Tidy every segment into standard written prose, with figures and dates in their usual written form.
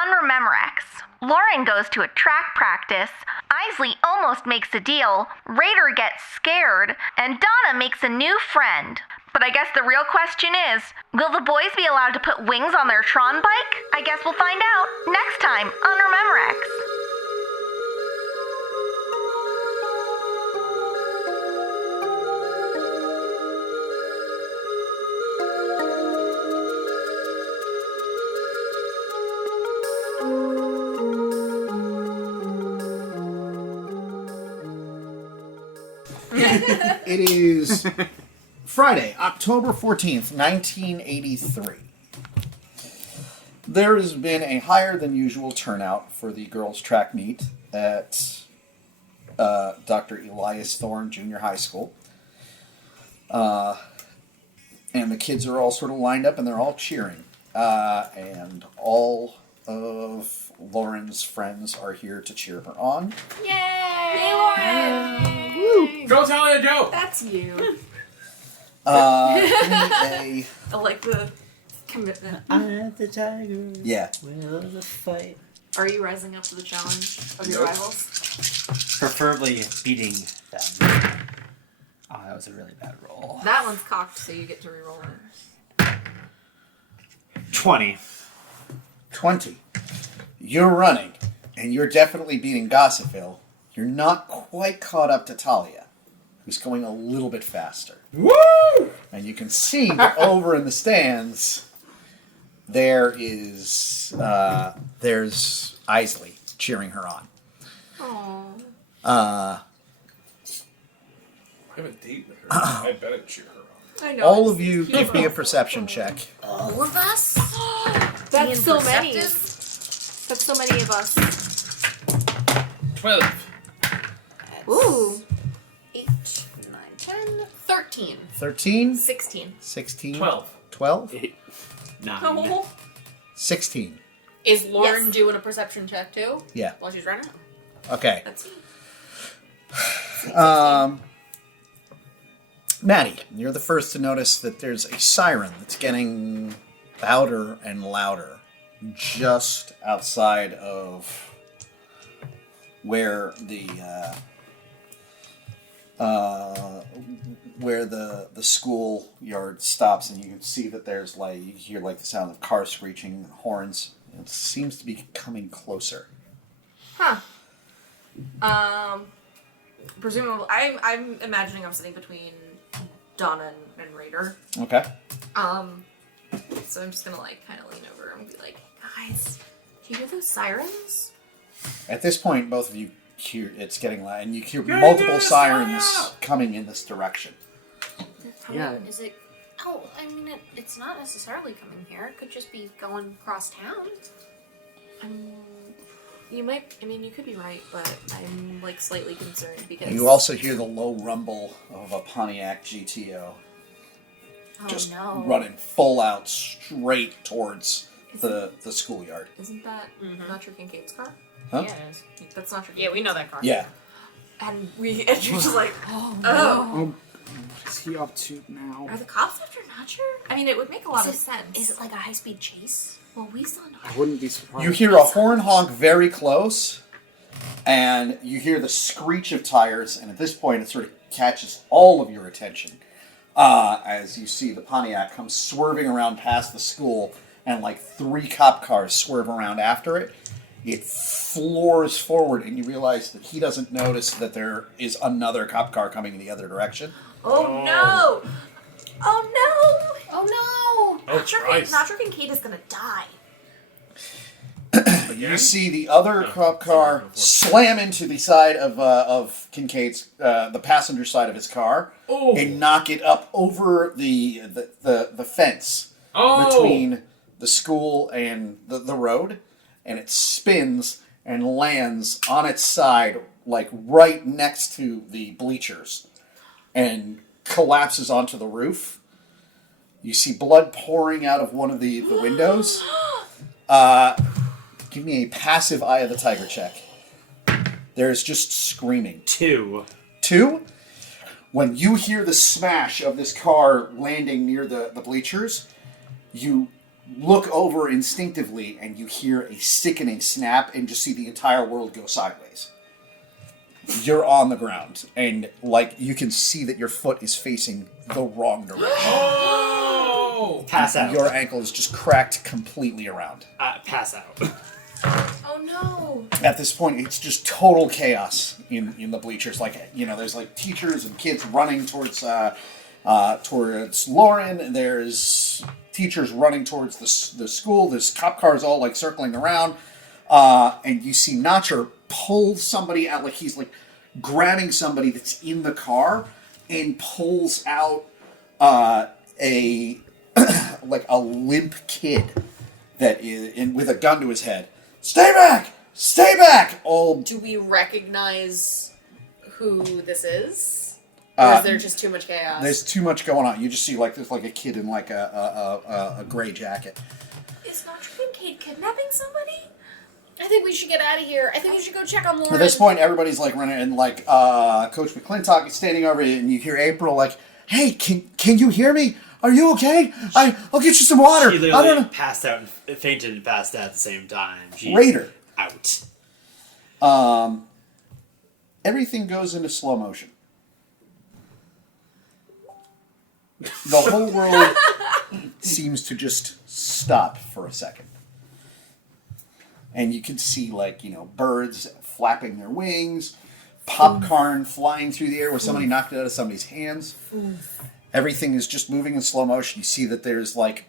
On Rememorex, Lauren goes to a track practice, Eisley almost makes a deal, Rader gets scared, and Donna makes a new friend. But I guess the real question is, will the boys be allowed to put wings on their Tron bike? I guess we'll find out next time on Rememorex. It is Friday, October 14th, 1983. There has been a higher than usual turnout for the girls' track meet at Dr. Elias Thorne Junior High School. And the kids are all sort of lined up and they're all cheering. And all of Lauren's friends are here to cheer her on. Yay! Yay, Lauren! Woo. Go tell her a joke! That's you. I like the commitment. I'm the tiger. Yeah. Will the fight. Are you rising up to the challenge of your rivals? Preferably beating them. Oh, that was a really bad roll. That one's cocked, so you get to reroll it. 20. 20. You're running, and you're definitely beating Gossipville. You're not quite caught up to Talia, who's going a little bit faster. Woo! And you can see that over in the stands, there's Eisley cheering her on. Aww. I have a date with her. I better cheer her on. I know. All of you give me a perception check. All of us? That's so many. Perceptive? That's so many of us. 12. Ooh. 8, 9, 10, 13. 13? 16. 16? 12. 12? 8, 9. Oh. 16. Is Lauren Yes. doing a perception check too? Yeah. While she's running? Okay. That's Maddie, you're the first to notice that there's a siren that's getting louder and louder just outside of where the schoolyard stops, and you can see that there's you hear the sound of cars screeching, horns. It seems to be coming closer. Huh. Presumably, I'm imagining I'm sitting between Donna and Rader. Okay. So I'm just gonna kind of lean over and be like, guys, do you hear those sirens? At this point, both of you hear it's getting loud, and you hear multiple sirens coming in this direction. Yeah. Is it... Oh, I mean, it's not necessarily coming here. It could just be going across town. You might... I mean, you could be right, but I'm, slightly concerned because... And you also hear the low rumble of a Pontiac GTO. Oh, Just no. running full out straight towards the schoolyard. Isn't that not your Kincaid's car? Huh? Yeah, it is. That's not your Yeah, we know that car. Yeah. And you're just like, Oh, what is he up to now? Are the cops after Notcher? I mean, it would make a lot of Is sense. it like a high-speed chase? Well, we saw Notcher. I wouldn't be surprised. You hear a horn honk very close, and you hear the screech of tires, and at this point it sort of catches all of your attention as you see the Pontiac come swerving around past the school, and 3 cop cars swerve around after it. It floors forward, and you realize that he doesn't notice that there is another cop car coming in the other direction. Oh no! Oh no! Oh, no! Notcher Kincaid is gonna die. You see the other cop car slam into the side of Kincaid's, the passenger side of his car, and knock it up over the fence between the school and the road, and it spins and lands on its side, right next to the bleachers, and collapses onto the roof. You see blood pouring out of one of the windows. Give me a passive Eye of the Tiger check. There's just screaming. 2. 2? When you hear the smash of this car landing near the bleachers, you look over instinctively and you hear a sickening snap and just see the entire world go sideways. You're on the ground and like you can see that your foot is facing the wrong direction. Oh! Pass out. Your ankle is just cracked completely around. Pass out. Oh no! At this point, it's just total chaos in the bleachers. Like, you know, there's like teachers and kids running towards Lauren. There's teachers running towards the school. There's cop cars all like circling around. And you see Notcher pull somebody out, like he's like grabbing somebody that's in the car and pulls out a like a limp kid that is with a gun to his head. Stay back! Stay back! All Do we recognize who this is? Or is there just too much chaos? There's too much going on. You just see like there's like a kid in like a gray jacket. Is Notre Kincaid kidnapping somebody? I think we should get out of here. I think we should go check on Lauren. At this point, everybody's like running, and like Coach McClintock is standing over you, and you hear April like, "Hey, can you hear me? Are you okay? I'll get you some water." She I literally don't know. passed out and fainted and passed out at the same time. She's Rader. out. Everything goes into slow motion. The whole world seems to just stop for a second. And you can see, like, you know, birds flapping their wings, popcorn flying through the air where somebody knocked it out of somebody's hands. Everything is just moving in slow motion. You see that there's, like,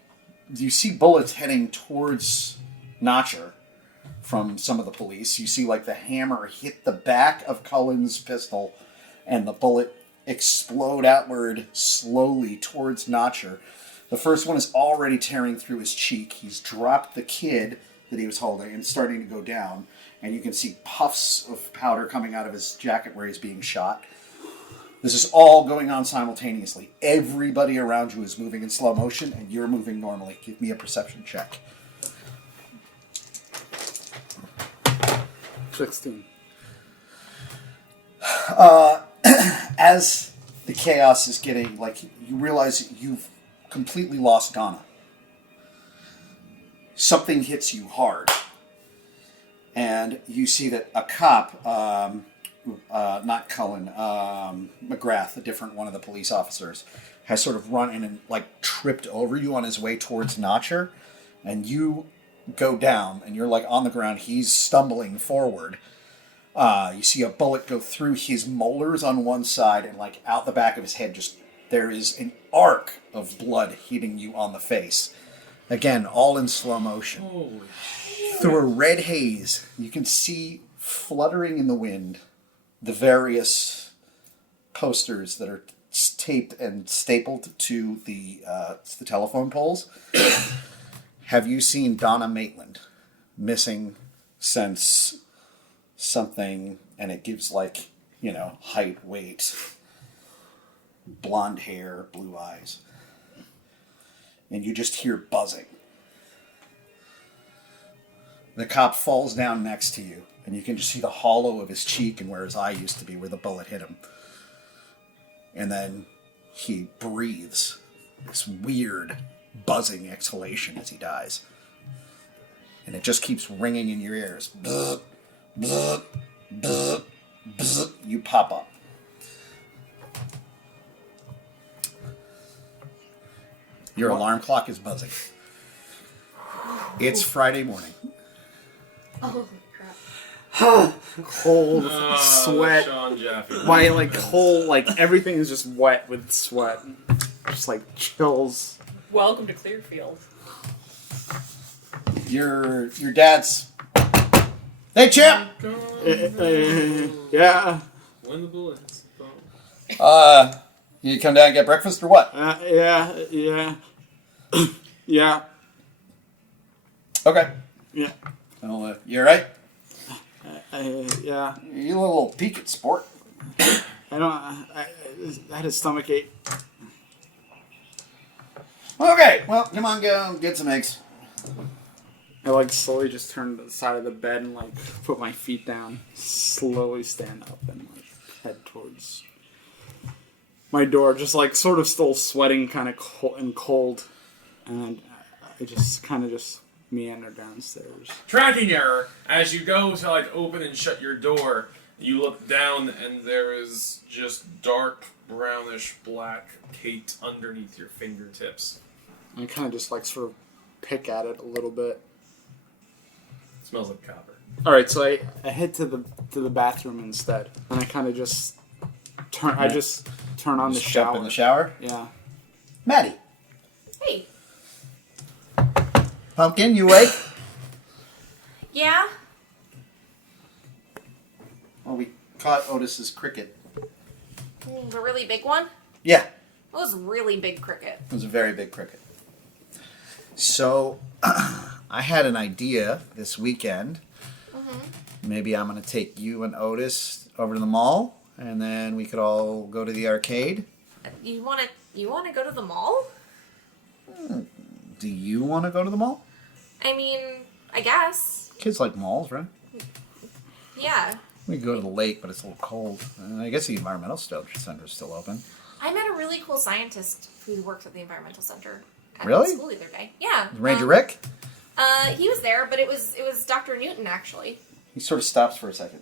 you see bullets heading towards Notcher from some of the police. You see, like, the hammer hit the back of Cullen's pistol, and the bullet explode outward slowly towards Notcher. The first one is already tearing through his cheek. He's dropped the kid that he was holding and starting to go down. And you can see puffs of powder coming out of his jacket where he's being shot. This is all going on simultaneously. Everybody around you is moving in slow motion, and you're moving normally. Give me a perception check. 16. As the chaos is getting, like, you realize you've completely lost Donna. Something hits you hard. And you see that a cop, not Cullen, McGrath, a different one of the police officers, has sort of run in and, like, tripped over you on his way towards Notcher. And you go down, and you're, like, on the ground. He's stumbling forward. You see a bullet go through his molars on one side, and, like, out the back of his head, just there is an arc of blood hitting you on the face. Again, all in slow motion. Holy Through a red haze, you can see fluttering in the wind the various posters that are taped and stapled to the telephone poles. Have you seen Donna Maitland? Missing since something, and it gives, like, you know, height, weight, blonde hair, blue eyes. And you just hear buzzing. The cop falls down next to you, and you can just see the hollow of his cheek and where his eye used to be, where the bullet hit him. And then he breathes this weird, buzzing exhalation as he dies. And it just keeps ringing in your ears. Bzz, bzz, bzz, bzz. You pop up. Your alarm clock is buzzing. It's Friday morning. Oh, crap. Cold, sweat. Sean Jaffe. My, like, whole, like, everything is just wet with sweat. Just, like, chills. Welcome to Clearfield. Your dad's... Hey, champ! Yeah. When the bullets. You come down and get breakfast or what? Yeah. Yeah. Okay. Yeah. Well, you alright? Yeah. You a little peaked, sport. I had a stomach ache. Okay, well, come on, go get some eggs. I, like, slowly just turn to the side of the bed and, like, put my feet down, slowly stand up and, like, head towards my door, just, like, sort of still sweating kind of cold. And it just kind of just meander downstairs. Tracking error. As you go to like open and shut your door, you look down and there is just dark brownish black cake underneath your fingertips. I kind of just like sort of pick at it a little bit. It smells like copper. All right, so I head to the bathroom instead, and I kind of just turn. I just turn on the Just jump shower. in the shower. Yeah. Maddie. Hey. Pumpkin, you awake? Yeah? Well, we caught Otis's cricket. The really big one? Yeah, It was really big cricket. it was a very big cricket. So, I had an idea this weekend. Maybe I'm going to take you and Otis over to the mall, and then we could all go to the arcade. You wanna go to the mall? Do you want to go to the mall? I mean, I guess. Kids like malls, right? Yeah. We could go to the lake, but it's a little cold. I guess the environmental center is still open. I met a really cool scientist who works at the environmental center at Really? the school the other day. Yeah. Ranger Rick? He was there, but it was Dr. Newton actually. He sort of stops for a second.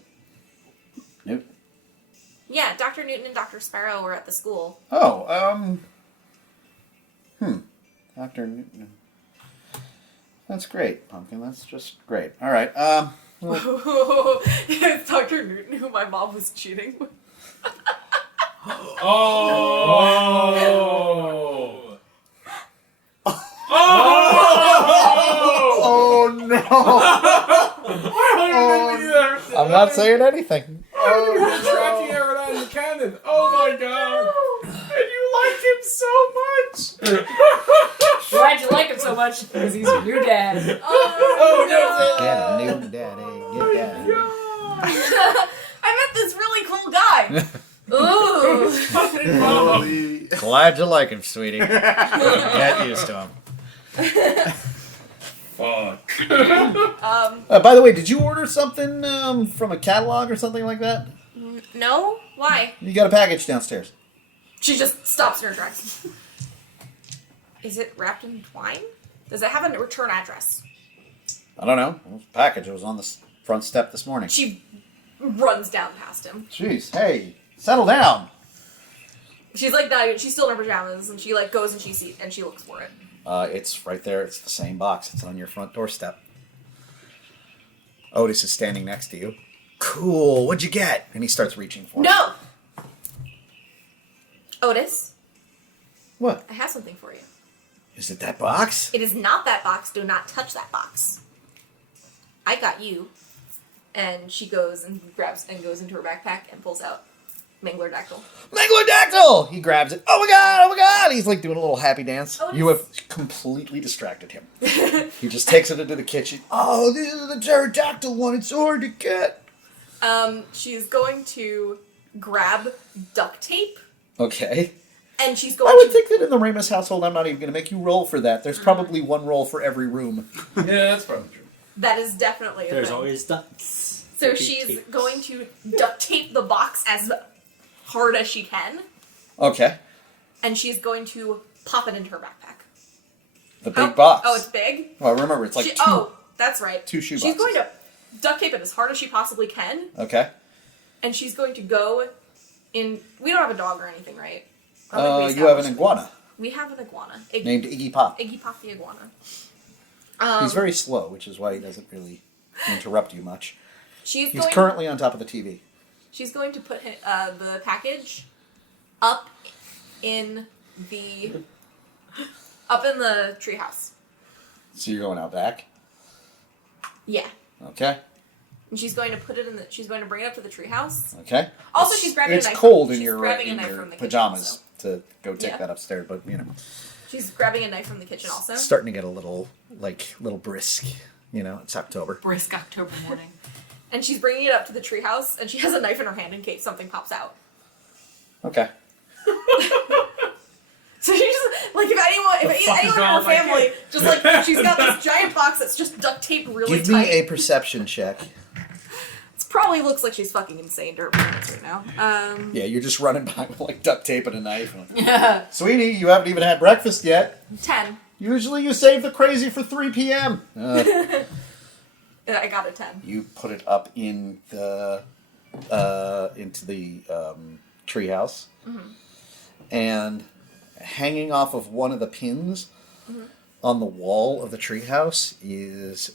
Nope. Yeah, Dr. Newton and Dr. Sparrow were at the school. Oh, Dr. Newton. That's great, Pumpkin. That's just great. All right. It's Dr. Newton who my mom was cheating with. Oh! Oh no! I'm not saying anything. Oh, tracking error on the cannon. Oh my god. And you like him so much. Why'd you like him so much? Because he's your new dad. Oh Get a new daddy. Get daddy. I met this really cool guy. Ooh. Glad you like him, sweetie. Get used to him. Fuck. By the way, did you order something from a catalog or something like that? No? Why? You got a package downstairs. She just stops in her tracks. Is it wrapped in twine? Does it have a return address? I don't know. It was a package. It was on the front step this morning. She runs down past him. Jeez, hey, settle down. She's like, no, she's still in her pajamas, and she like goes and she looks for it. It's right there. It's the same box. It's on your front doorstep. Otis is standing next to you. Cool. What'd you get? And he starts reaching for it. No! Otis, What? I have something for you. Is it that box? It is not that box. Do not touch that box. I got you. And she goes and grabs and goes into her backpack and pulls out Mangler-dactyl. Mangler-dactyl! He grabs it. Oh my god! Oh my god! He's like doing a little happy dance. Otis. You have completely distracted him. He just takes it into the kitchen. Oh, this is the pterodactyl one. It's so hard to get. She's going to grab duct tape. Okay. And she's going I would to... think that in the Ramos household, I'm not even going to make you roll for that. There's probably one roll for every room. Yeah, that's probably true. That is definitely a There's thing. always ducks. So she's going to duct tape the box as hard as she can. Okay. And she's going to pop it into her backpack. The big box. Oh, it's big? Well, remember, it's like She- two. Oh, that's right. two shoe She's boxes. going to duct tape it as hard as she possibly can. Okay. And she's going to go in... We don't have a dog or anything, right? I don't think we You have an established- iguana We have an iguana. named Iggy Pop. Iggy Pop the iguana. He's very slow, which is why he doesn't really interrupt you much. She's He's going. currently on top of the TV. She's going to put the package up in the treehouse. So you're going out back? Yeah. Okay. And she's going to put it in the. She's going to bring it up to the treehouse. Okay. Also, she's grabbing It's a knife. cold in she's your, grabbing in a knife your from the kitchen pajamas also. to go take Yeah. that upstairs, but you know, She's grabbing a knife from the kitchen also. it's starting to get a little brisk. You know, it's October. Brisk October morning. And she's bringing it up to the treehouse, and she has a knife in her hand in case something pops out. Okay. So she's just, like, if anyone in her family, just like, she's got this giant box that's just duct taped really Give tight. me a perception check. It probably looks like she's fucking insane to her parents right now. Yeah, you're just running by with like duct tape and a knife. Yeah. Sweetie, you haven't even had breakfast yet. 10. Usually you save the crazy for 3 p.m. I got a 10. You put it up in the into the treehouse, and hanging off of one of the pins on the wall of the treehouse is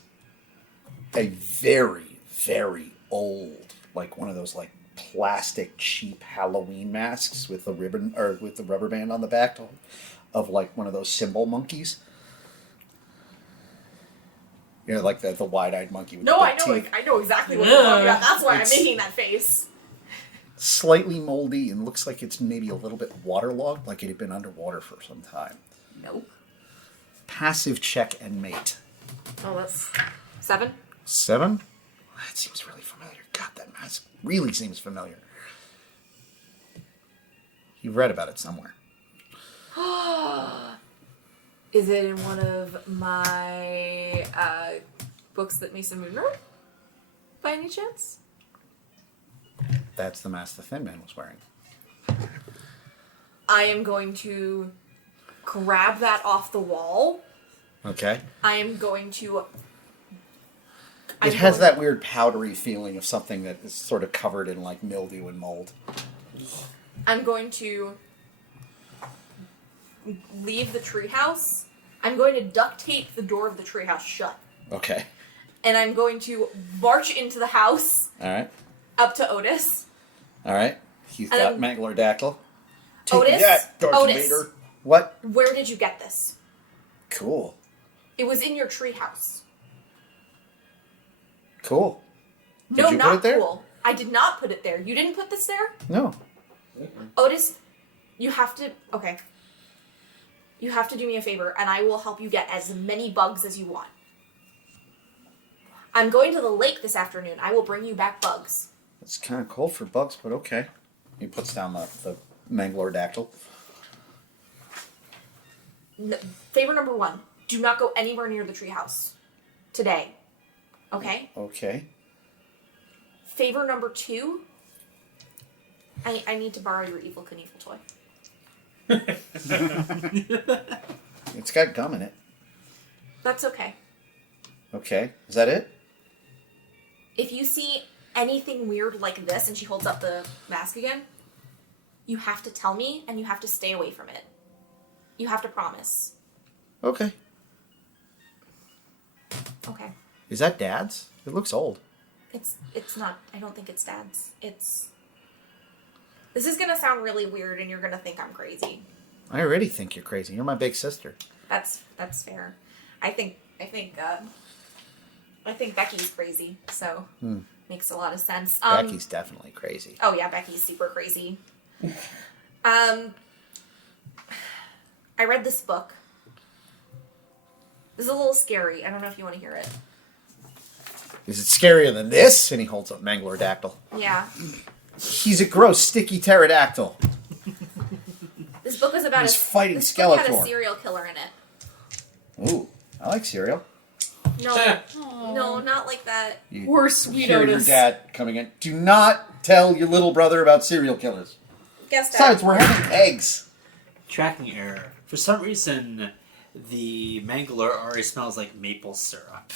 a very, very old, like one of those like plastic cheap Halloween masks with the ribbon or with the rubber band on the back of like one of those symbol monkeys. You know, like the wide-eyed monkey with No, the I big know. teeth. I know exactly what you're talking about. That's why I'm It's- making that face. Slightly moldy and looks like it's maybe a little bit waterlogged, like it had been underwater for some time. Nope. Passive check and mate. Oh, that's 7. 7? That seems really familiar. God, that mask really seems familiar. You read about it somewhere. Is it in one of my books that Mason Moon wrote? By any chance? That's the mask the Thin Man was wearing. I am going to grab that off the wall. Okay. I am going to... It has that weird powdery feeling of something that is sort of covered in like mildew and mold. I'm going to leave the treehouse. I'm going to duct tape the door of the treehouse shut. Okay. And I'm going to march into the house All right. up to Otis. All right. He's And got then- Mangler-Dactyl. Take Otis? that, Darth Otis. Vader. What? Where did you get this? Cool. It was in your treehouse. Cool. Did No, you not put it there? cool. I did not put it there. You didn't put this there? No. Otis, you have to... Okay. You have to do me a favor, and I will help you get as many bugs as you want. I'm going to the lake this afternoon. I will bring you back bugs. It's kind of cold for bugs, but okay. He puts down the Mangler-Dactyl. Favor number 1. Do not go anywhere near the treehouse. Today. Okay? Okay. Favor number 2. I need to borrow your Evil Knievel toy. It's got gum in it. That's okay. Okay. Is that it? If you see anything weird like this, and she holds up the mask again, you have to tell me, and you have to stay away from it. You have to promise. Okay. Okay. Is that Dad's? It looks old. It's not. I don't think it's Dad's. It's... This is gonna sound really weird, and you're gonna think I'm crazy. I already think you're crazy. You're my big sister. That's fair. I think Becky's crazy, so makes a lot of sense. Becky's definitely crazy. Oh yeah, Becky's super crazy. I read this book. This is a little scary. I don't know if you want to hear it. Is it scarier than this? And he holds up Mangler-Dactyl. Yeah. He's a gross, sticky pterodactyl. This book was about He's fighting this book had a Skeletor. serial killer in it. Ooh, I like cereal. No, no, not like that. You Poor sweet hear your Otis. dad coming in. Do not tell your little brother about serial killers. Guess Besides, that. we're having eggs. Tracking error. For some reason, the mangler already smells like maple syrup.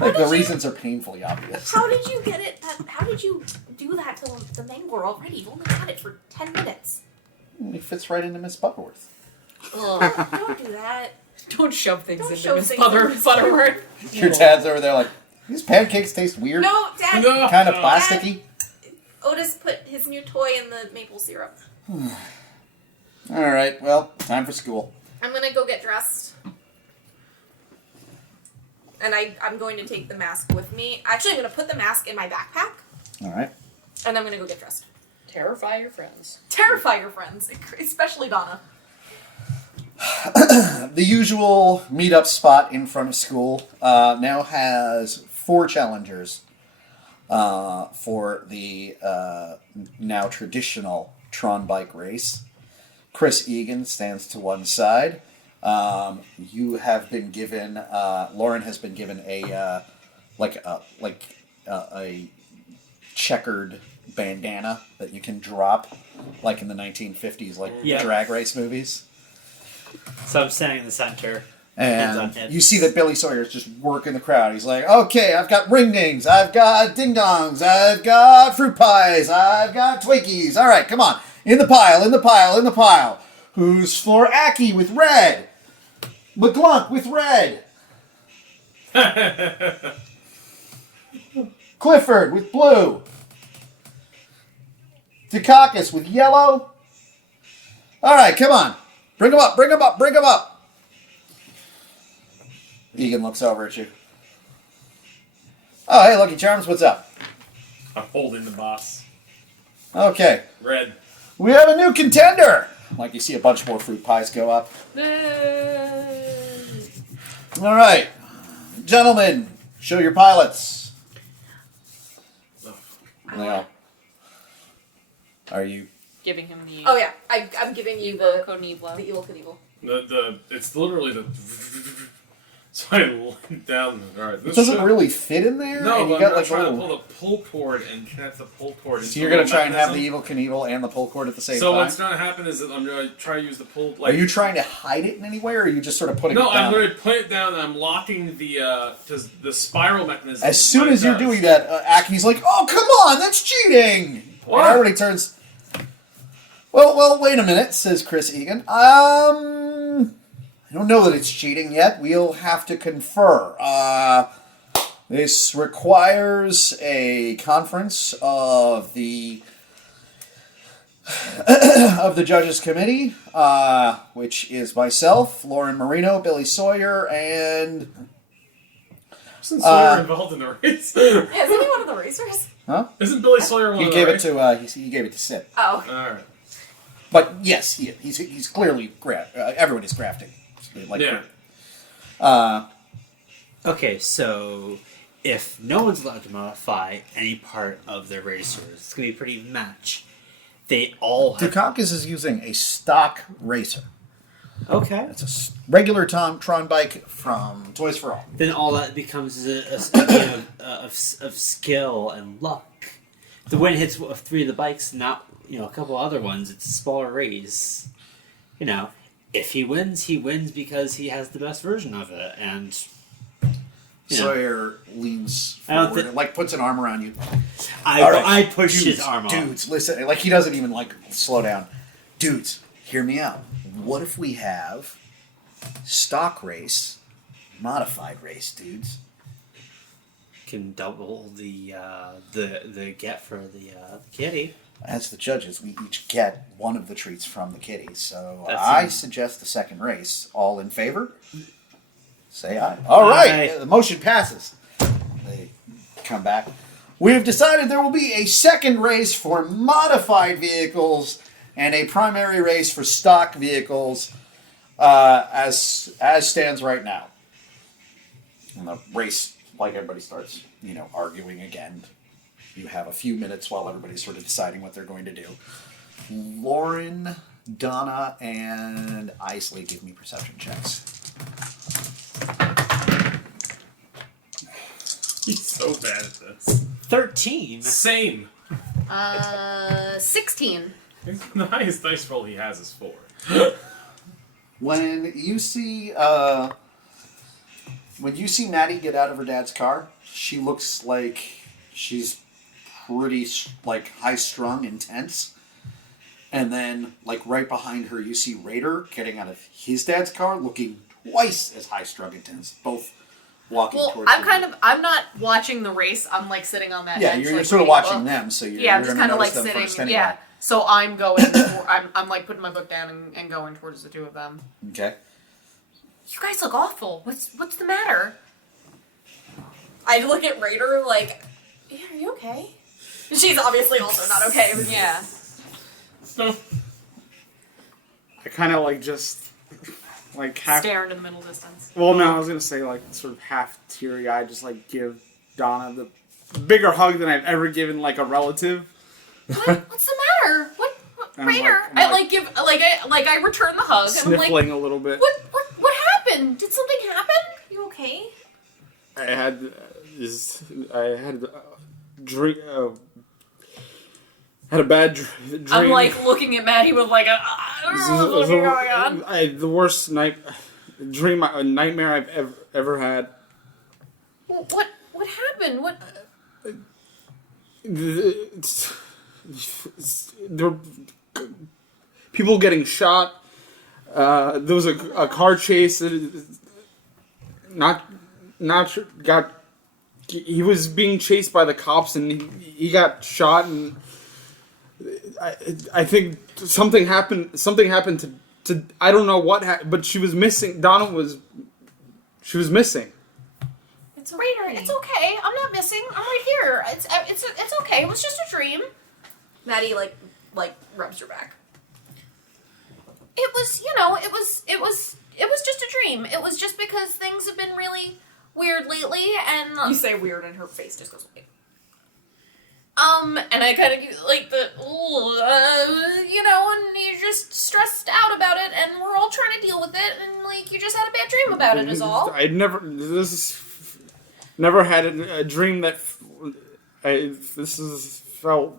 Like the reasons are painfully obvious. How did you get it? How did you do that to the mangler already? You only had it for 10 minutes. It fits right into Miss Butterworth. Ugh, don't do that. Don't shove things Don't into shove Miss things Butter, into Miss Butterworth. Your dad's over there like, these pancakes taste weird. No, Dad. No. Kind of plasticky. Otis put his new toy in the maple syrup. All right, well, time for school. I'm gonna go get dressed. And I'm going to take the mask with me. Actually, I'm gonna put the mask in my backpack, All right. and I'm gonna go get dressed. Terrify your friends. Terrify your friends, especially Donna. The usual meetup spot in front of school now has 4 challengers for the now traditional Tron bike race. Chris Egan stands to one side. You have been given. Lauren has been given a checkered bandana that you can drop, like in the 1950s, like Yeah. drag race movies. So I'm standing in the center. Hands on And hips. you see that Billy Sawyer's just working the crowd. He's like, okay, I've got ring-dings, I've got ding-dongs, I've got fruit pies, I've got Twinkies. All right, come on. In the pile, in the pile, in the pile. Who's for Aki with red? McGlunk with red. Clifford with blue. Dukakis with yellow. All right, come on. Bring him up, bring him up, bring him up. Egan looks over at you. Oh, hey, Lucky Charms, what's up? I'm holding the boss. Okay, Red. we have a new contender. Like you see a bunch more fruit pies go up. All right, gentlemen, show your pilots. Now, are you? Giving him the. Oh yeah, I'm giving you the Knievel. evil Knievel. It's literally the. So I lean down. All right. It doesn't really fit in there. No, and you but got I'm like trying a to little... pull the pull cord and connect the pull cord. So you're going to try and have the Evil Knievel and the pull cord at the same So time? what's going to happen is that I'm going to try to use the pull. Like, Are you trying to hide it in any way, or are you just sort of putting no, it down? I'm going to put it down and I'm locking the spiral mechanism. As soon as you're doing that, Aki's like, "Oh, come on, that's cheating!" What? And everybody turns. Well, wait a minute, says Chris Egan. I don't know that it's cheating yet. We'll have to confer. This requires a conference of the judges committee, which is myself, Lauren Marino, Billy Sawyer, and Isn't Sawyer involved in the race? Yeah, isn't he one of the racers? huh? Isn't Billy Sawyer one He of the gave it race? to he gave it to Sid. Oh, okay. All right. But yes, he's clearly everyone is crafting. Like, Yeah. Okay, so if no one's allowed to modify any part of their racers, it's going to be pretty match. They all have... Dukakis is using a stock racer. Okay. It's a regular Tron bike from Toys for All. Then all that becomes a game of skill and luck. The win hits 3 of the bikes, not a couple other ones. It's a smaller race. If he wins because he has the best version of it, and Sawyer leans I don't forward and puts an arm around you. I push his arm off. Dudes, listen. He doesn't even slow down. Dudes, hear me out. What if we have stock race, modified race, dudes? Can double the get for the kitty. As the judges, we each get one of the treats from the kitty. So That's I nice. suggest the second race. All in favor? Say aye. All right. Aye. The motion passes. They come back. We have decided there will be a second race for modified vehicles and a primary race for stock vehicles as stands right now. And the race, everybody starts, arguing again. You have a few minutes while everybody's sort of deciding what they're going to do. Lauren, Donna, and Eisley give me perception checks. He's so bad at this. 13. Same. 16. The highest dice roll he has is 4. When you see Maddie get out of her dad's car, she looks like she's pretty high-strung, intense. And then right behind her, you see Rader getting out of his dad's car, looking twice as high-strung, intense. Both walking towards. I'm not watching the race. I'm sitting on that. Yeah, bench, you're sort of reading a watching book. them, so you're I'm just going to notice kind of them first sitting. anyway. Yeah. So I'm going. I'm putting my book down and going towards the two of them. Okay. You guys look awful. What's the matter? I look at Rader yeah, are you okay? She's obviously also not okay. Yeah. No. I kind of half. Stare into the middle distance. Well, no, I was gonna say sort of half teary-eyed, just give Donna the bigger hug than I've ever given a relative. What's the matter? What And I'm Rader? I return the hug. And I'm Sniffling a little bit. What happened? Did something happen? You okay? I had drink. Had a bad dream. I'm looking at Maddie with a What's going on? The worst nightmare I've ever had. What happened? What? There were people getting shot. There was a car chase. He was being chased by the cops, and he got shot. And I think something happened. Something happened to I don't know what happened, but she was missing. She was missing. It's Rader. It's okay. I'm not missing. I'm right here. It's okay. It was just a dream. Maddie like rubs her back. It was, it was just a dream. It was just because things have been really weird lately, and You say weird, and her face just goes away. and I kind of like and you're just stressed out about it, and we're all trying to deal with it, and like you just had a bad dream about it, is all. I'd never had a dream that felt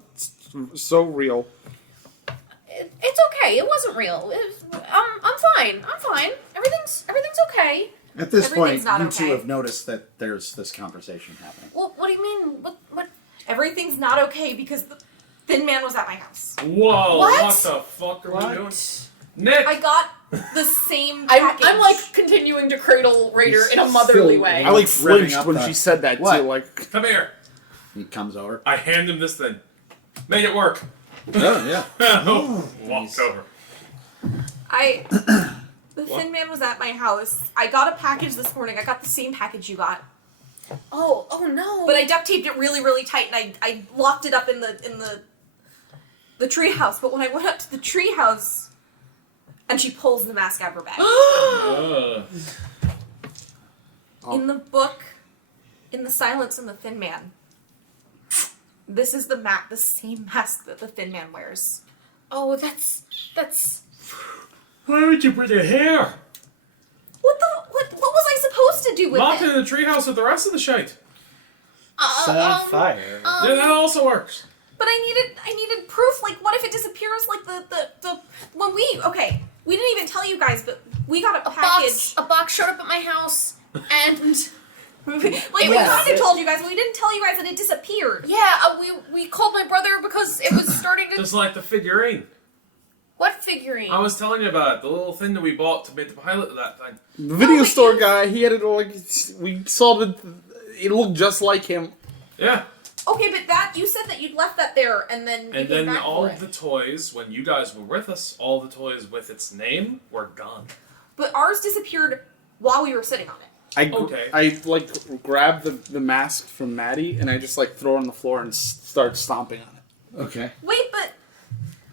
so real. It's okay. It wasn't real. I'm fine. Everything's okay. At this point, Everything's not you two okay. have noticed that there's this conversation happening. Well, what do you mean? What? Everything's not okay because the Thin Man was at my house. Whoa! What? What the fuck are we doing? Nick! I got the same package. I'm like continuing to cradle Rader in a motherly way. I like Revving flinched up when the- she said that What? too. Like, Come here. He comes over. I hand him this thing. Make it work. Oh, yeah. Walked over. The Thin Man was at my house. I got a package this morning. I got the same package you got. Oh no! But I duct taped it really, really tight, and I locked it up in the treehouse. But when I went up to the treehouse, and she pulls the mask out of her bag. In the book, in the Silence and the Thin Man, this is the same mask that the Thin Man wears. Oh, that's. Why would you put your hair? What was I supposed to do with Locked it? in the treehouse with the rest of the shite. Set on fire. Yeah, that also works. But I needed proof. Like, what if it disappears? Like the when we didn't even tell you guys, but we got a package. A box showed up at my house, and We kind of told you guys, but we didn't tell you guys that it disappeared. yeah, we called my brother because it was starting to. Just like the figurine. What figurine? I was telling you about it. The little thing that we bought to make the pilot of that thing. the video store guy, he had it all. Like, we saw that it looked just like him. Yeah. Okay, but you said that you'd left that there, and then you And came then back all for of it. the toys, when you guys were with us, all the toys with its name were gone. But ours disappeared while we were sitting on it. Okay. I grabbed the mask from Maddie and I just throw it on the floor and start stomping on it. Okay. Wait, but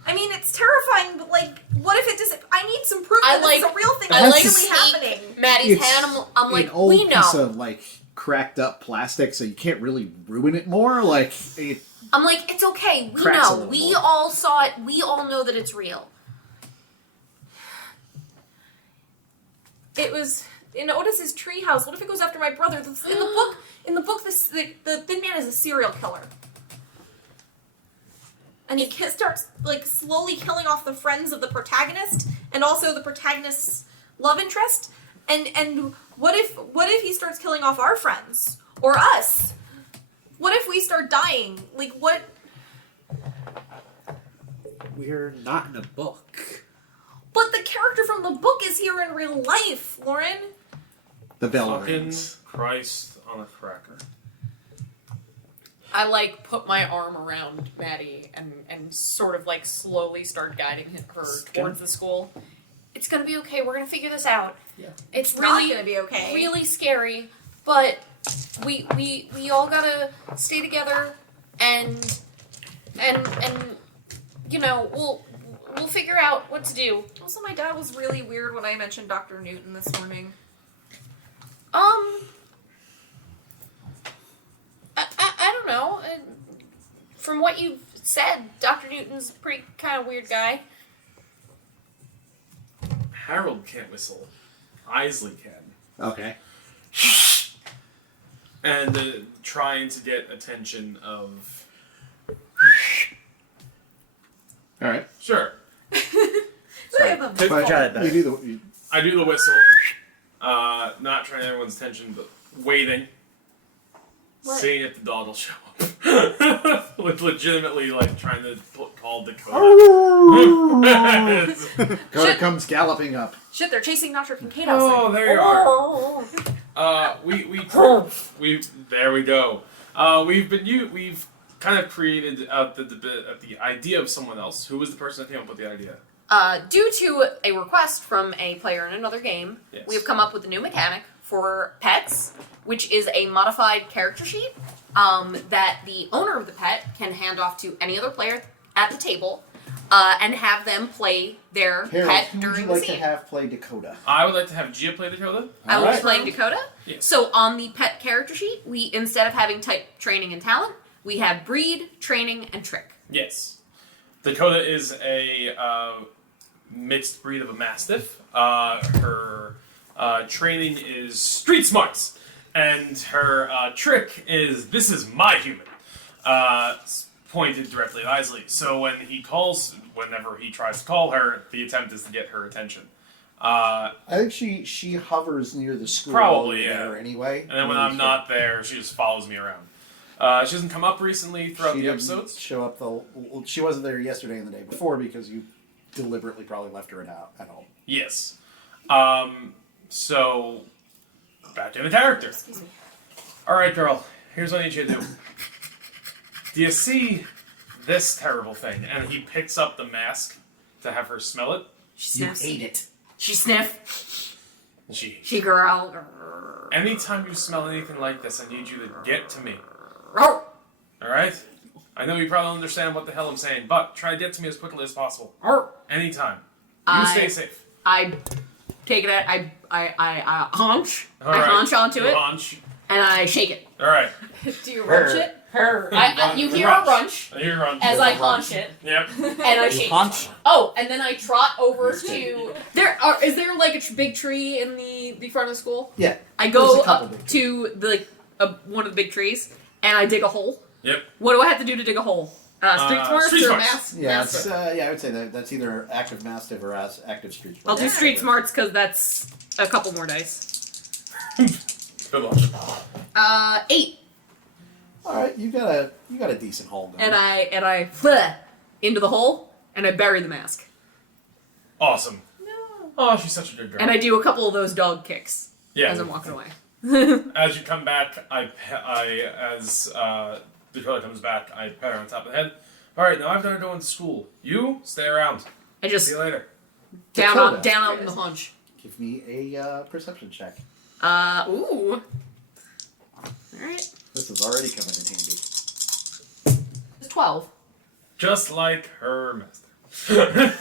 I mean, it's terrifying. But what if it disappears? I need some proof that this is a real thing that's really happening. Maddie's It's hand. I'm like, an old we know. piece of cracked up plastic, so you can't really ruin it more. I'm like, it's okay. We Cracks a know. little We more. all saw it. We all know that it's real. It was in Otis's treehouse. What if it goes after my brother? In the book, the Thin Man is a serial killer, and he starts slowly killing off the friends of the protagonist, and also the protagonist's love interest. And what if he starts killing off our friends or us? What if we start dying? What? We're not in a book. But the character from the book is here in real life, Lauren. The bell Fucking rings. Christ on a cracker. I put my arm around Maddie and sort of slowly start guiding her towards the school. It's gonna be okay. We're gonna figure this out. Yeah. It's Not really gonna be okay. really scary, but we all gotta stay together and we'll figure out what to do. Also, my dad was really weird when I mentioned Dr. Newton this morning. I don't know. From what you've said, Dr. Newton's a pretty kind of weird guy. Harold can't whistle. Eisley can. Okay. And trying to get attention of... All right. Sure. Sorry, a Could try that better. You do the. You, I do the whistle. Not trying everyone's attention, but waiting. What? Seeing if the dog will show up. Legitimately, like, trying to call Dakota. Dakota comes galloping up. Shit, they're chasing Dr. Kincaid outside. Oh, there you are. We there we go. We've kind of created the idea of someone else. Who was the person that came up with the idea? Due to a request from a player in another game, Yes. we have come up with a new mechanic for pets, which is a modified character sheet that the owner of the pet can hand off to any other player at the table and have them play their Harold, pet who would during you the like scene. to have play Dakota? I would like to have Gia play Dakota. I will be Alright. playing Dakota. Yes. So on the pet character sheet, we instead of having type, training, and talent, we have breed, training, and trick. Yes. Dakota is a mixed breed of a mastiff. Her training is street smarts, and her trick is "This is my human," pointed directly at Eisley. So whenever he tries to call her, the attempt is to get her attention. I think she hovers near the school. Probably, while you're yeah. there anyway. And then when I'm not there, she just follows me around. She hasn't come up recently throughout She the didn't episodes. show up she wasn't there yesterday and the day before because you deliberately probably left her at home. Yes. So, back to the character. Excuse me. Alright, girl. Here's what I need you to do. Do you see this terrible thing? And he picks up the mask to have her smell it. She You sniffs. ate it. She sniffs. And She growls. anytime you smell anything like this, I need you to get to me. Roar. Alright? I know you probably don't understand what the hell I'm saying, but try to get to me as quickly as possible. Roar. Anytime. You I- stay safe. I take it. I haunch. I Alright. haunch onto it, Launch. and I shake it. Alright. Do you wrench it? You hear a crunch You run. as I haunch it, Yep. and I shake it. Hunch. Oh, and then I trot over to is there like a big tree in the front of the school? Yeah. I There's go a couple up big to the one of the big trees, and I dig a hole. Yep. What do I have to do to dig a hole? Street smarts street or smarts. mass? Yeah, mass- it's, I would say that's either active mastiff or active street I'll smarts. do street smarts because that's a couple more dice. Good luck. 8, All right, you got a decent hole going. and I fleh into the hole, and I bury the mask, Awesome. No. Oh, she's such a good girl. and I do a couple of those dog kicks yeah. as I'm walking away. As you come back, as Dakota comes back, I pat her on top of the head. All right, now I've got to go into school. You stay around. I just See you later. down Dakota. on the hunch. Give me a perception check. Ooh. Alright. This is already coming in handy. It's 12. Just like her master.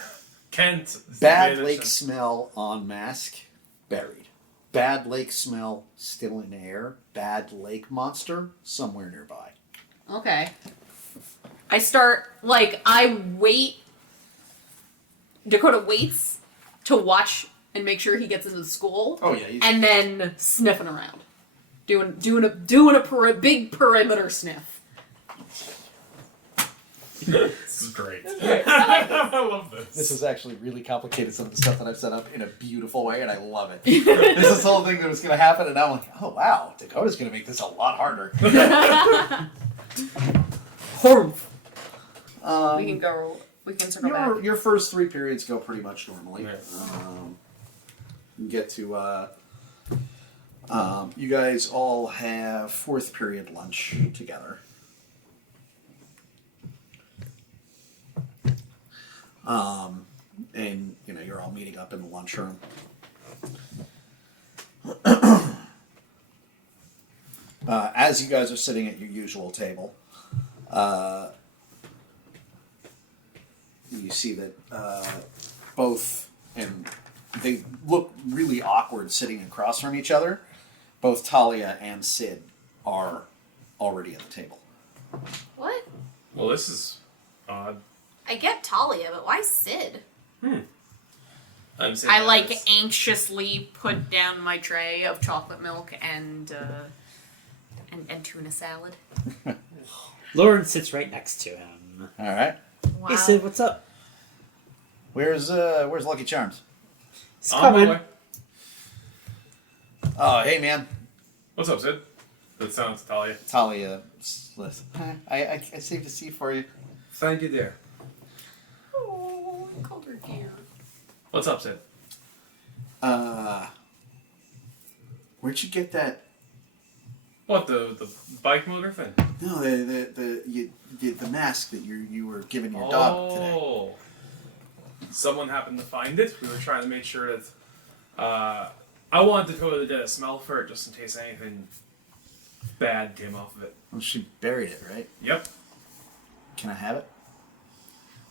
Kent. Bad made a lake sh- smell on mask, buried. Bad lake smell still in air. Bad lake monster somewhere nearby. Okay. I start, I wait. Dakota waits to watch and make sure he gets into the school. Oh yeah, And then sniffing around. Doing a big perimeter sniff. This is great. I love this. This is actually really complicated, some of the stuff that I've set up in a beautiful way, and I love it. This is the whole thing that was going to happen, and now I'm like, oh wow, Dakota's going to make this a lot harder. We can circle back. Your first 3 periods go pretty much normally. Yeah. You get to, you guys all have 4th period lunch together. And, you're all meeting up in the lunchroom. As you guys are sitting at your usual table, you see that both, and they look really awkward sitting across from each other, both Talia and Sid are already at the table. What? Well, this is odd. I get Talia, but why Sid? I'm saying I that anxiously put down my tray of chocolate milk and tuna salad. Lauren sits right next to him. All right. Wow. Hey Sid, what's up? Where's Lucky Charms? It's On my coming. way. Oh, hey man, What's up, Sid? That sounds Talia. Talia. Listen, I saved a seat for you. Thank you, dear. Oh, I called her dear. What's up, Sid? Where'd you get that? What, the bike motor thing? No, the mask that you were giving your dog today. Oh. Someone happened to find it. We were trying to make sure that... I wanted to totally get a smell for it just in case anything bad came off of it. Well, she buried it, right? Yep. Can I have it?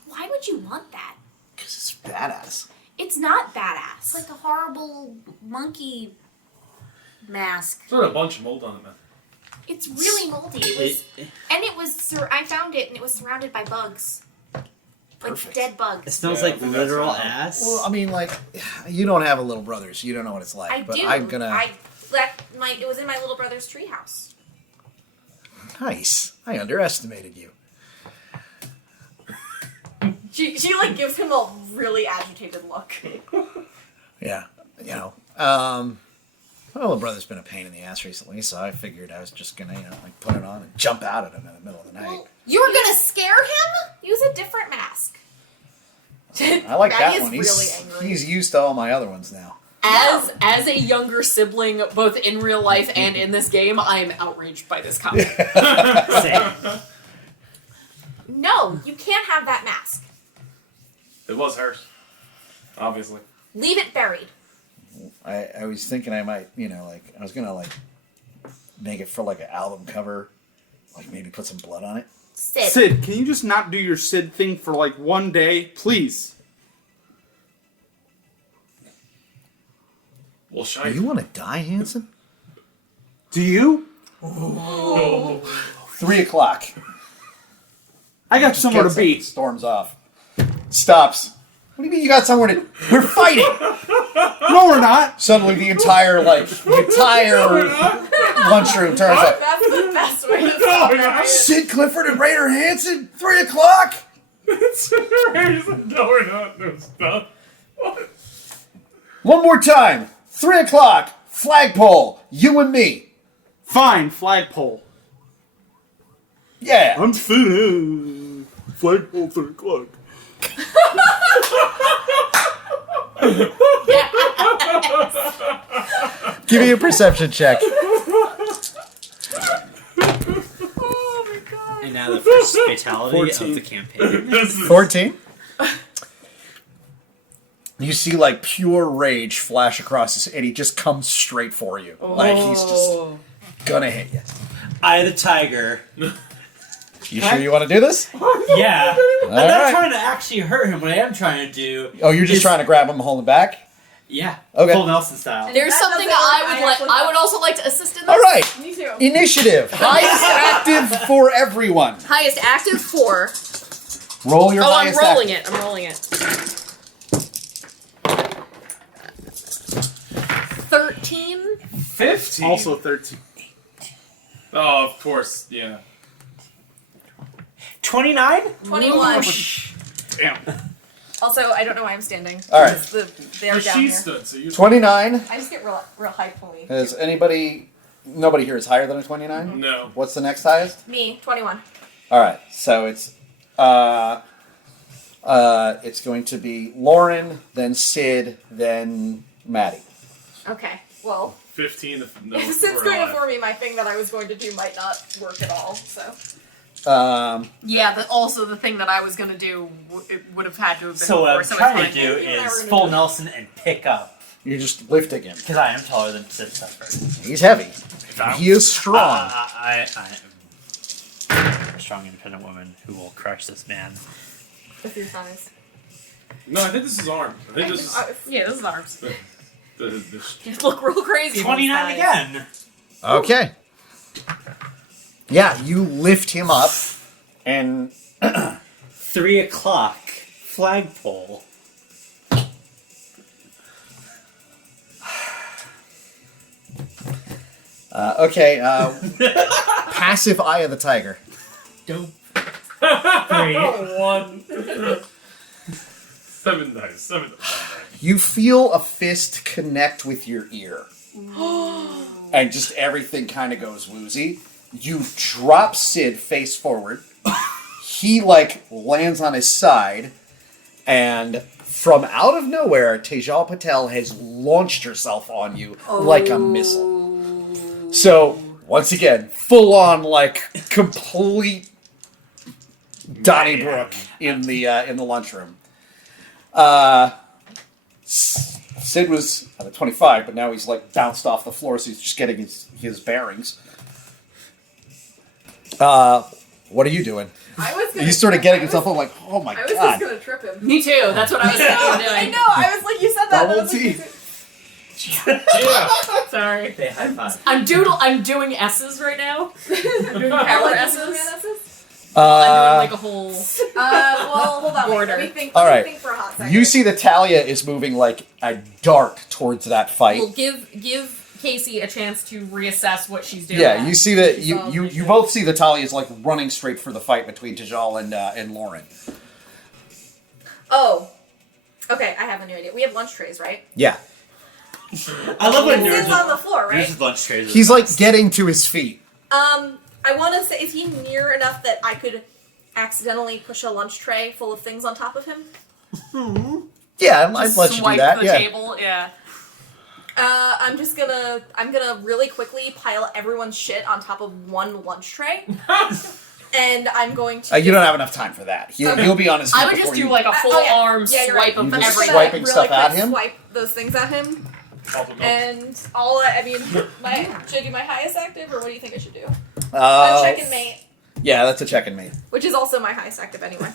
Why would you want that? Because it's badass. It's not badass. It's like a horrible monkey mask. There's a bunch of mold on it, man. It's really moldy. It was, I found it, and it was surrounded by bugs. Perfect. Like dead It bugs. smells Yeah, like I think literal that's ass. Well, I mean, like, you don't have a little brother, so you don't know what it's like. I but do. I'm gonna. It was in my little brother's treehouse. Nice. I underestimated you. She like gives him a really agitated look. Yeah. You know. My little brother's been a pain in the ass recently, so I figured I was just gonna, like put it on and jump out at him in the middle of the night. Well, you were gonna scare him? Use a different mask. I like Maddie that is one. really angry. He's used to all my other ones now. As a younger sibling, both in real life and in this game, I am outraged by this comment. Same. No, you can't have that mask. It was hers. Obviously. Leave it buried. I was thinking I might, I was gonna like make it for like an album cover, like maybe put some blood on it. Sid, can you just not do your Sid thing for like one day, please? Well, Do shine. you want to die, Hanson? Do you? 3 o'clock. I got somewhere to Gets up, be. Storms off. Stops. What do you mean you got somewhere to... We're fighting! No, we're not. Suddenly the entire lunchroom turns up. That's the best way to stop it. Sid Clifford and Rader Hanson? 3 o'clock? No, we're not. No, stop. What? One more time. 3 o'clock. Flagpole. You and me. Fine, flagpole. Yeah. I'm fit. Flagpole 3 o'clock. Give me a perception check. And now the first fatality 14. of the campaign. This is 14. You see like pure rage flash across his, and he just comes straight for you. Like he's just gonna hit you. Eye of the tiger. You sure you want to do this? Yeah. I'm not right. trying to actually hurt him. What I am trying to do. Oh, you're just is- trying to grab him and hold him back? Yeah. Okay. Full Nelson style. There's That something doesn't work. I would also like to assist in this. All right. Me too. Initiative. Highest active for everyone. Highest active 4. Roll your Oh, I'm highest rolling active. it. I'm rolling it. 13. 15. Also 13. Oh, of course. Yeah. 29? 21. Damn. Also, I don't know why I'm standing. All right. Because they're The down sheet here. stood, so you. 29. I just get real hyped when we. Has anybody... Nobody here is higher than a 29? No. What's the next highest? Me, 21. All right. So it's going to be Lauren, then Sid, then Maddie. Okay, well, 15. If no. if Sid's we're going alive. before me, my thing that I was going to do might not work at all, so. Yeah, but also the thing that I was going to do it would have had to have been So what I'm before, trying it's to fine. do You and I were is gonna full do it. Nelson and pick up. You're just lifting him. Because I am taller than Sid Clifford. He's heavy. He is strong. I am a strong, independent woman who will crush this man. With your size. No, I think this is armed. I think this is. Yeah, this is arms. The, You look real crazy. 29 again. Okay. Yeah, you lift him up, and 3 o'clock. Flagpole. okay. Passive Eye of the Tiger. Don't. 3. 1. 7 dice. 7 dice. You feel a fist connect with your ear. And just everything kind of goes woozy. You drop Sid face forward. He, lands on his side. And from out of nowhere, Tejal Patel has launched herself on you like a missile. So, once again, full on, complete Donnybrook in the lunchroom. Sid was at a 25, but now he's bounced off the floor, so he's just getting his bearings. What are you doing? He's sort of getting himself up oh my god. I was just gonna trip him. Me too. That's what I was doing. I know. I was like, you said that. Double T. Yeah. Sorry. They high five. I'm doing S's right now. I'm doing power S's. I'm doing a whole. Well, hold on. Border. Let me think. All Let me right. think for a hot second. You see that Talia is moving a dart towards that fight. We'll give Casey a chance to reassess what she's doing. Yeah, you see that you both see that Talia is running straight for the fight between Tejal and Lauren. Oh. Okay, I have a new idea. We have lunch trays, right? Yeah. I love when Sid's on the floor, right? Nerds with lunch trays. He's getting to his feet. I want to say, is he near enough that I could accidentally push a lunch tray full of things on top of him? Yeah, I'd let you do Swipe that. the Yeah. table. Yeah. I'm gonna really quickly pile everyone's shit on top of one lunch tray. And I'm going to... You don't have enough time for that. He'll be on his feet I would before just do you... a full arm you're right. swipe of You just everything. swiping really stuff at quick him? Swipe those things at him. Chocolate milk. And should I do my highest active, or what do you think I should do? Uh, Check and mate, Yeah, that's a check and mate. which is also my highest active anyway.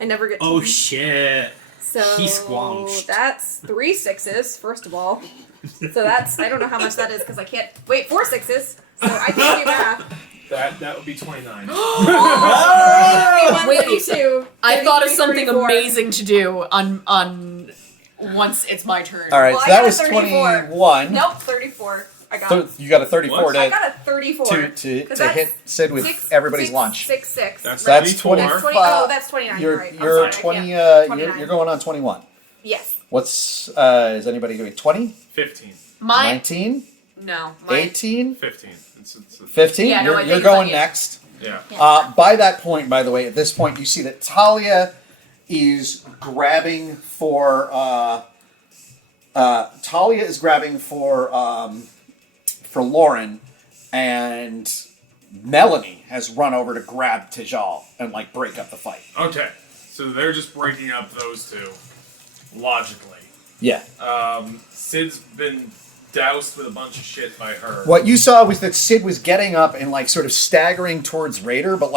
I never get to Oh shit. So He squanched. that's 3 6s, first of all. So that's, I don't know how much that is because I can't, wait, 4 6s. So I can't do math. That would be 29. Wait, 32. I thought of something 34. amazing to do on once it's my turn. All right, Well, so I that got a was 34. 21. Nope, 34. I got You got a 34 What? I to, got a 34. to 'Cause to that's hit Sid with everybody's lunch. 6 6. That's right? That's 34. 20. That's 20. Oh, that's 29. You're right. I'm you're sorry, 20. yeah. You're going on 21. Yes. What's is anybody doing 20? 15. My 19? no. My 18? 15. 15? Yeah, no, I You're think going it's next. Yeah. By that point, by the way, at this point, you see that Talia is grabbing for Lauren, and Melanie has run over to grab Tejal and break up the fight. Okay. So they're just breaking up those two. Logically. Yeah. Sid's been doused with a bunch of shit by her. What you saw was that Sid was getting up and sort of staggering towards Rader, but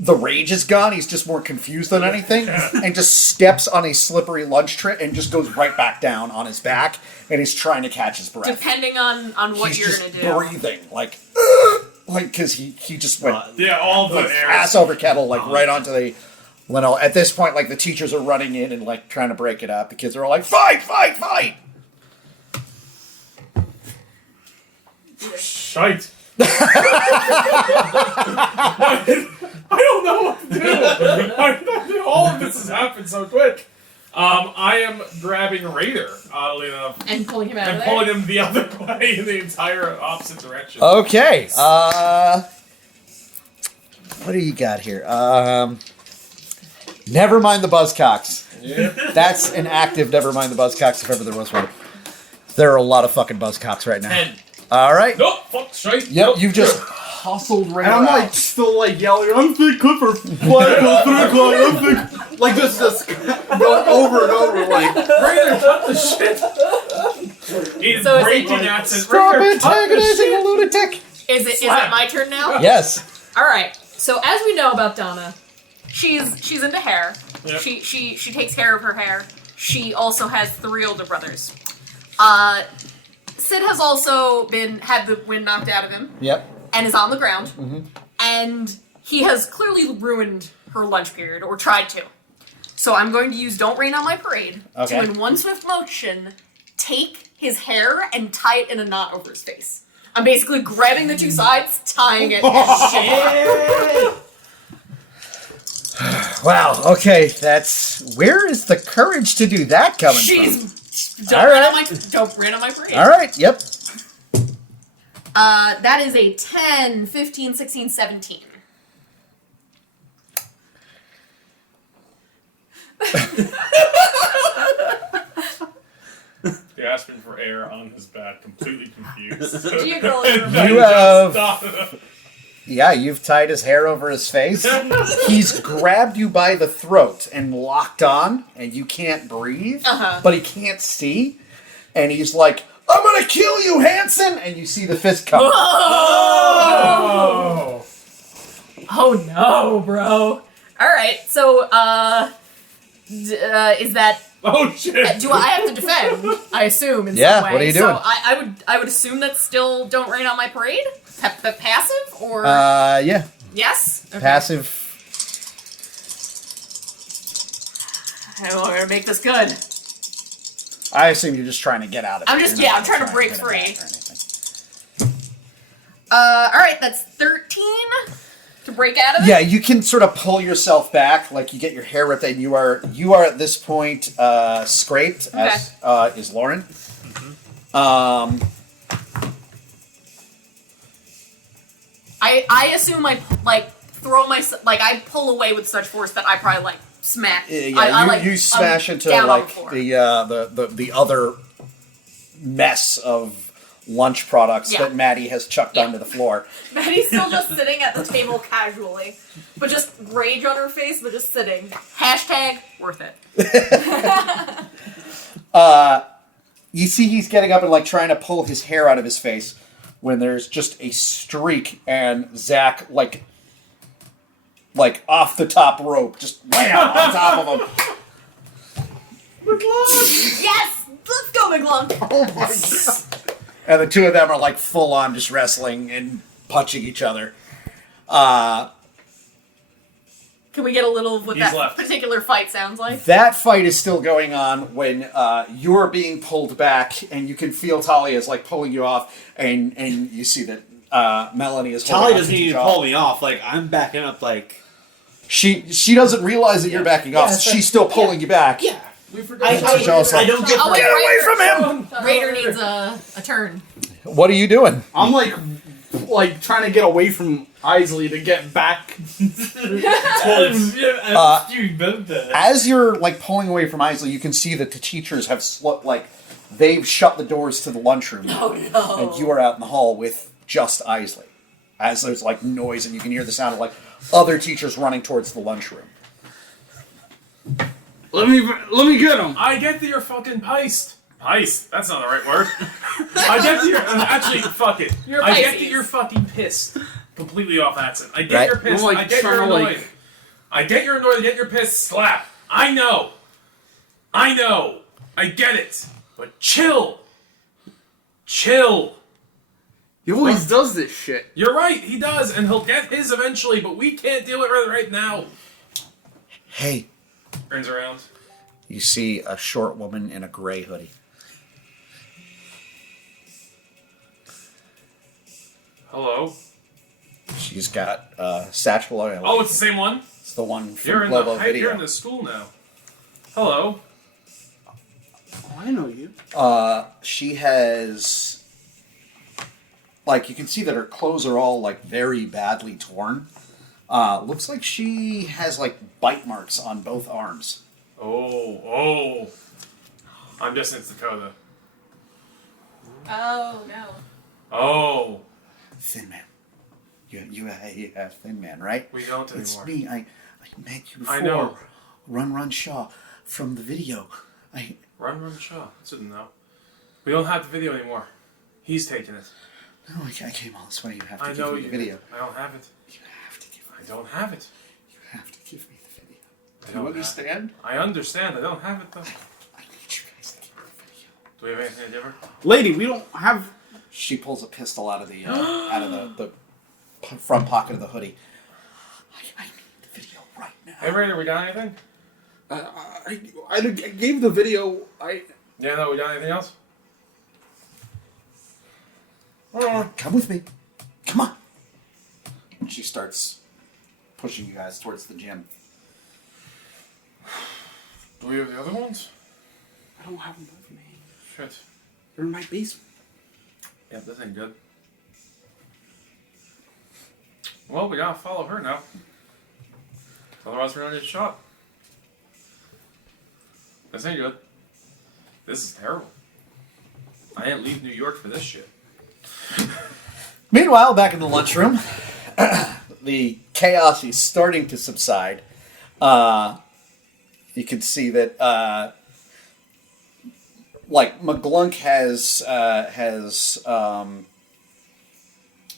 the rage is gone. He's just more confused than anything, and just steps on a slippery lunch tray and just goes right back down on his back, and he's trying to catch his breath. depending on what He's you're just gonna do. breathing because he just went Yeah, all the air. ass over kettle right onto the linoleum. At this point, the teachers are running in and trying to break it up. The kids are all fight, fight, fight. Shite. I don't know what to do. All of this has happened so quick. I am grabbing Rader, oddly enough, And pulling him out and of there. pulling him the other way in the entire opposite direction. Okay. What do you got here? Never mind the Buzzcocks. Yeah. That's an active never mind the Buzzcocks if ever there was one. There are a lot of fucking Buzzcocks right now. 10. All right. Nope. Fuck. Shite. Yep. Nope. You just hustled right And I'm out. still yelling, I'm thick good for 5 o'clock, 3 o'clock, I'm thick. This just going over and over Rader, cut the shit. He's So is it breaking like- at his Stop Rader, cut the antagonizing shit. a lunatic. Is it Slap. my turn now? Yes. All right. So as we know about Donna, she's into hair. Yep. She takes care of her hair. She also has 3 older brothers. Sid has also had the wind knocked out of him Yep. and is on the ground. Mm-hmm. And he has clearly ruined her lunch period, or tried to. So I'm going to use Don't Rain on My Parade Okay. to, in one swift motion, take his hair and tie it in a knot over his face. I'm basically grabbing the 2 sides, tying it. Well, Wow, okay, where is the courage to do that coming from? Don't ran on my parade. Alright, yep. That is a 10, 15, 16, 17. Gasping for air on his back, completely confused. You have... Yeah, you've tied his hair over his face. He's grabbed you by the throat and locked on, and you can't breathe, but he can't see. And he's like, I'm gonna kill you, Hanson! And you see the fist come. Oh! Oh no, bro. Alright, so, is that... Oh shit! Do I have to defend? I assume in Yeah, some way. what are you doing? So I would assume that's still don't rain on my parade? Passive or Yeah. yes? Okay. Passive. I don't know, we're gonna make this good. I assume you're just trying to get out of it. I'm trying to break free. Alright, that's 13 to break out of it. Yeah, you can sort of pull yourself back, like you get your hair ripped, and you are at this point scraped, as is Lauren. I assume I throw myself I pull away with such force that I probably smack. You smash into the other mess of lunch products that Maddie has chucked onto the floor. Maddie's still just sitting at the table casually, but just rage on her face, but just sitting. Hashtag worth it. You see he's getting up and trying to pull his hair out of his face when there's just a streak and Zach off the top rope, just wham on top of him. McClung! Yes! Let's go, McClung! Oh my god. And the two of them are full on just wrestling and punching each other. Can we get a little of what He's that left. particular fight sounds like? That fight is still going on when you're being pulled back, and you can feel Talia is pulling you off, and you see that Melanie is holding Talia on doesn't to even Jaw. pull me off. I'm backing up. She doesn't realize that you're backing off. She's still pulling you back. Yeah. We forgot. I don't get. Oh, wait, Get away from him! Raider needs a turn. What are you doing? I'm trying to get away from Eisley to get back towards. As you're pulling away from Eisley, you can see that the teachers have they've shut the doors to the lunchroom, and you are out in the hall with just Eisley. As there's noise, and you can hear the sound of other teachers running towards the lunchroom. Let me get him. I get that you're fucking piced. Piced? That's not the right word. I get that you're... Actually, fuck it. I get that you're fucking pissed. Completely off accent. I get you're pissed. I get you're annoyed. I get you're annoyed. I get you're pissed. Slap. I know. I get it. But chill. Chill. He always does this shit. You're right. He does. And he'll get his eventually, but we can't deal with it right now. Hey. Turns around. You see a short woman in a gray hoodie. Hello. She's got satchel oil. Oh, it's the same one? It's the one from You're in Globo the Video. You're in the school now. Hello. Oh, I know you. She has... you can see that her clothes are all, very badly torn. Looks like she has, bite marks on both arms. Oh. I'm guessing it's Dakota. Oh, no. Oh. Thin Man. You have Thin Man, right? We don't anymore. It's me. I met you before. I know. Run Shaw from the video. Run Shaw. I didn't know. We don't have the video anymore. He's taking it. No, I came all this way. You have to I give know me the you. video. I don't have it. You have to give me I don't have it. You have to give me the video. I Do don't you have understand? I understand. I don't have it though. I need you guys to give me the video. Do we have anything to give her? Lady, we don't have... She pulls a pistol out of the front pocket of the hoodie. I need the video right now. Hey, Rader, we got anything? I gave the video... Yeah, no, we got anything else? Come with me. Come on. She starts pushing you guys towards the gym. Do we have the other ones? I don't have them with me. Shit. They're in my basement. Yeah, this ain't good. Well, we gotta follow her now. Otherwise, we're gonna get shot. This ain't good. This is terrible. I ain't leave New York for this shit. Meanwhile, back in the lunchroom, the chaos is starting to subside. You can see that, McGlunk has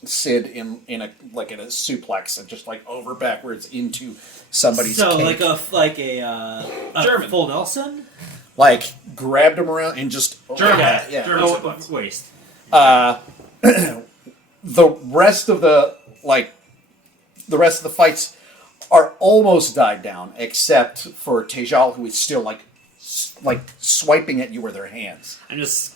Sid in a suplex and just over backwards into somebody's cake. like a German. full Nelson. Grabbed him around and just German. yeah. German suplex. Waist. The rest of the fights are almost died down, except for Tejal, who is still swiping at you with her hands. I'm just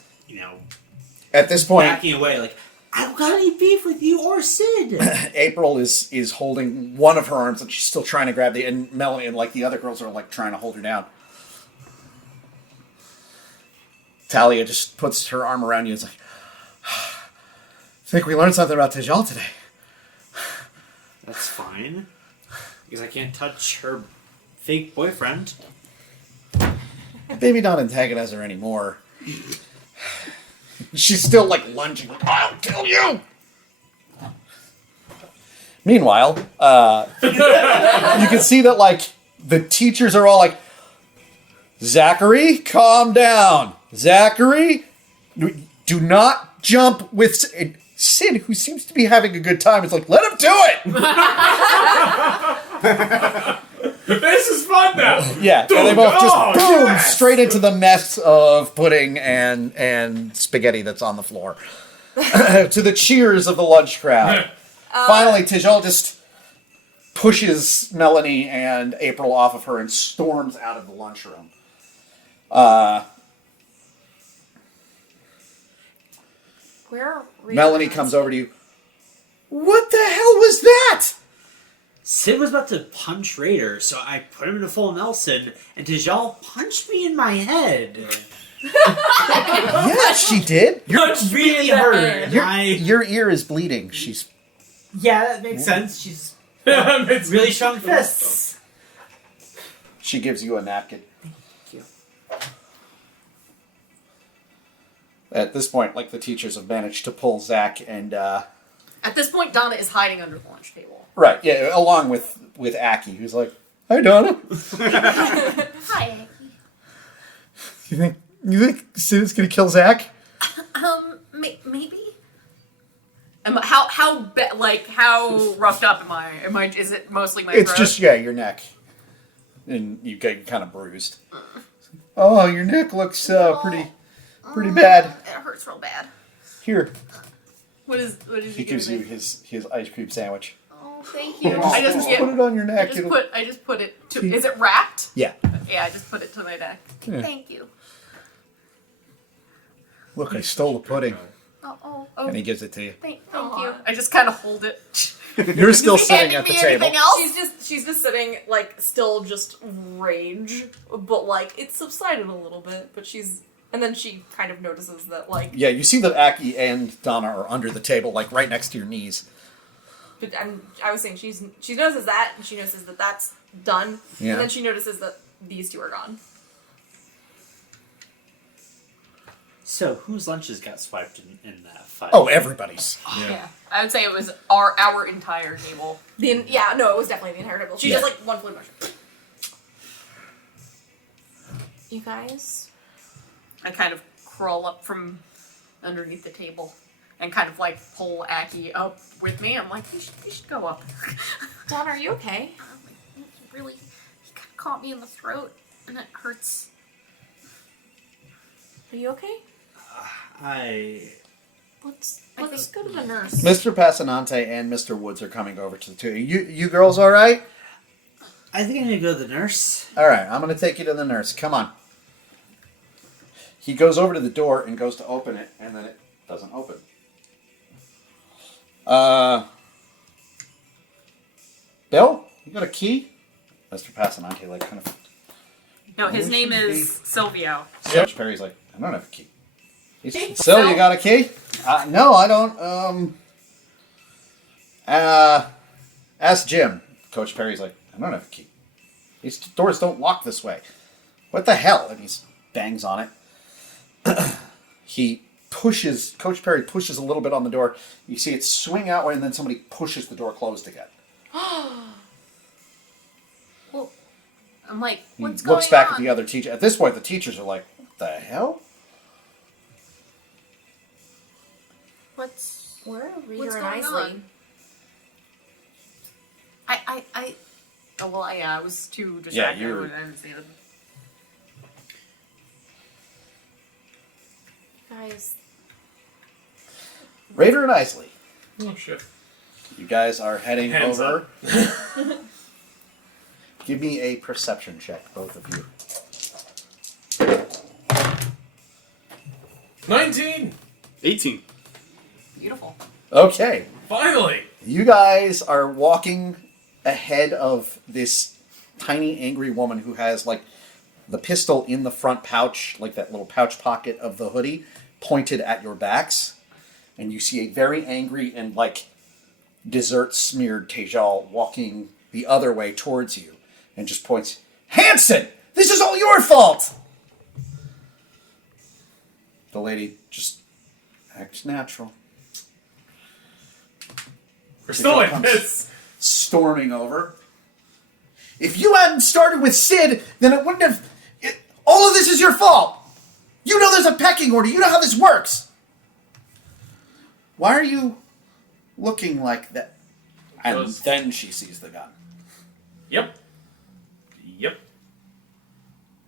At this point, backing away. I don't got any beef with you or Sid. April is holding one of her arms, and she's still trying to grab and Melanie and the other girls are trying to hold her down. Talia just puts her arm around you and is like, I think we learned something about Tejal today. That's fine. Because I can't touch her fake boyfriend. Maybe not antagonize her anymore. She's still lunging, I'll kill you! Meanwhile, you can see that the teachers are all Zachary, calm down. Zachary, do not jump with Sid, who seems to be having a good time. It's let him do it! This is fun now! Yeah, and they both just boom straight into the mess of pudding and spaghetti that's on the floor. To the cheers of the lunch crowd. Finally, Tejal just pushes Melanie and April off of her and storms out of the lunchroom. Melanie comes over to you. What the hell was that? Sid was about to punch Rader, so I put him in a full Nelson, and Tejal punched me in my head. Yeah, she did. It really hurt. Your ear is bleeding. Yeah, that makes sense. She's really strong fists. She gives you a napkin. Thank you. At this point, the teachers have managed to pull Zach and... At this point, Donna is hiding under the lunch table. Right, yeah, along with Aki, who's like, hi, Donna. Hi, Aggie. You think Sid's gonna kill Zach? Maybe. How roughed up am I? Is it mostly my It's throat? just, your neck. And you get kind of bruised. Oh, your neck looks pretty bad. It hurts real bad. Here. What is He gives you his ice cream sandwich. Oh, thank you. I just put it on your neck. I just put it to. Is it wrapped? Yeah. Yeah, I just put it to my neck. Yeah. Thank you. Look, I stole the pudding. Oh. And he gives it to you. Thank you. I just kind of hold it. You're still Is he sitting handing at the me table. anything else? She's just sitting still just rage, but it's subsided a little bit. But and then she kind of notices that Yeah, you see that Aki and Donna are under the table, right next to your knees. But I was saying she notices that, and she notices that that's done, Yeah. and then she notices that these two are gone. So, whose lunches got swiped in that fight? Oh, everybody's. Yeah. I would say it was our entire table. It was definitely the entire table. She just one fluid motion. You guys? I kind of crawl up from underneath the table and kind of pull Aki up with me. I'm like, you should go up. Donna, are you okay? Really, he kind of caught me in the throat and it hurts. Are you okay? Let's go to the nurse. Mr. Passanante and Mr. Woods are coming over to the two. You girls all right? I think I need to go to the nurse. All right, I'm going to take you to the nurse. Come on. He goes over to the door and goes to open it, and then it doesn't open. Bill, you got a key? Mr. Passanante kind of No, his You name should is Silvio. Coach Perry's like, I don't have a key. Sil, you got a key? No, I don't. Ask Jim. Coach Perry's like, I don't have a key. These doors don't lock this way. What the hell? And he bangs on it. Coach Perry pushes a little bit on the door. You see it swing out, and then somebody pushes the door closed again. Well, I'm like, He what's going on? looks back at the other teacher. At this point, the teachers are like, what the hell? Where are Reader What's and going Eisley? on? I was too distracted. Yeah, I didn't see them. Guys, Rader and Eisley. Oh, shit. You guys are heading Hands over. Give me a perception check, both of you. 19! 18. Beautiful. Okay. Finally! You guys are walking ahead of this tiny, angry woman who has, like, the pistol in the front pouch, like that little pouch pocket of the hoodie, pointed at your backs. And you see a very angry and, like, dessert-smeared Tejal walking the other way towards you and just points, Hanson! This is all your fault! The lady just acts natural. We're still like comes this! Storming over. If you hadn't started with Sid, then it wouldn't have... all of this is your fault! You know there's a pecking order. You know how this works. Why are you looking like that? And Because- then she sees the gun. Yep.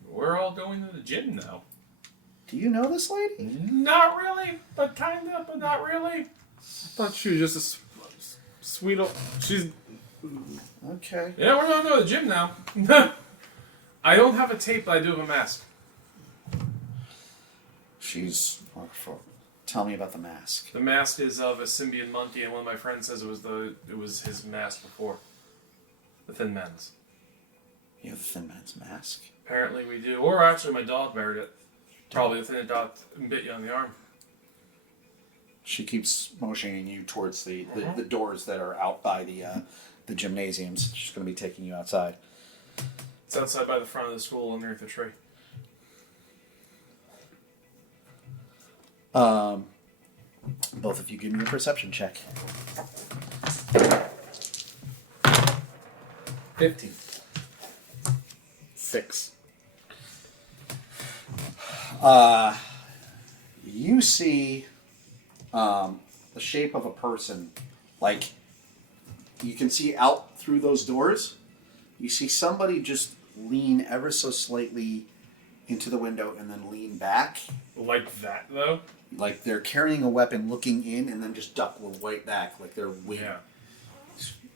We're all going to the gym now. Do you know this lady? Not really, but kind of, but not really. I thought she was just a sweet old... She's... Okay. Yeah, we're going to the gym now. I don't have a tape, but I do have a mask. She's wonderful. Tell me about the mask. The mask is of a symbiont monkey, and one of my friends says it was his mask before. The Thin Man's. You have the Thin Man's mask? Apparently we do. Or actually my dog married it. Probably the thing that dog bit you on the arm. She keeps motioning you towards the doors that are out by the gymnasiums. She's going to be taking you outside. It's outside by the front of the school underneath the tree. Both of you give me a perception check. 15. 6. You see the shape of a person. Like, you can see out through those doors. You see somebody just lean ever so slightly into the window and then lean back. Like that, though? Like they're carrying a weapon, looking in, and then just duck right back, like they're waiting.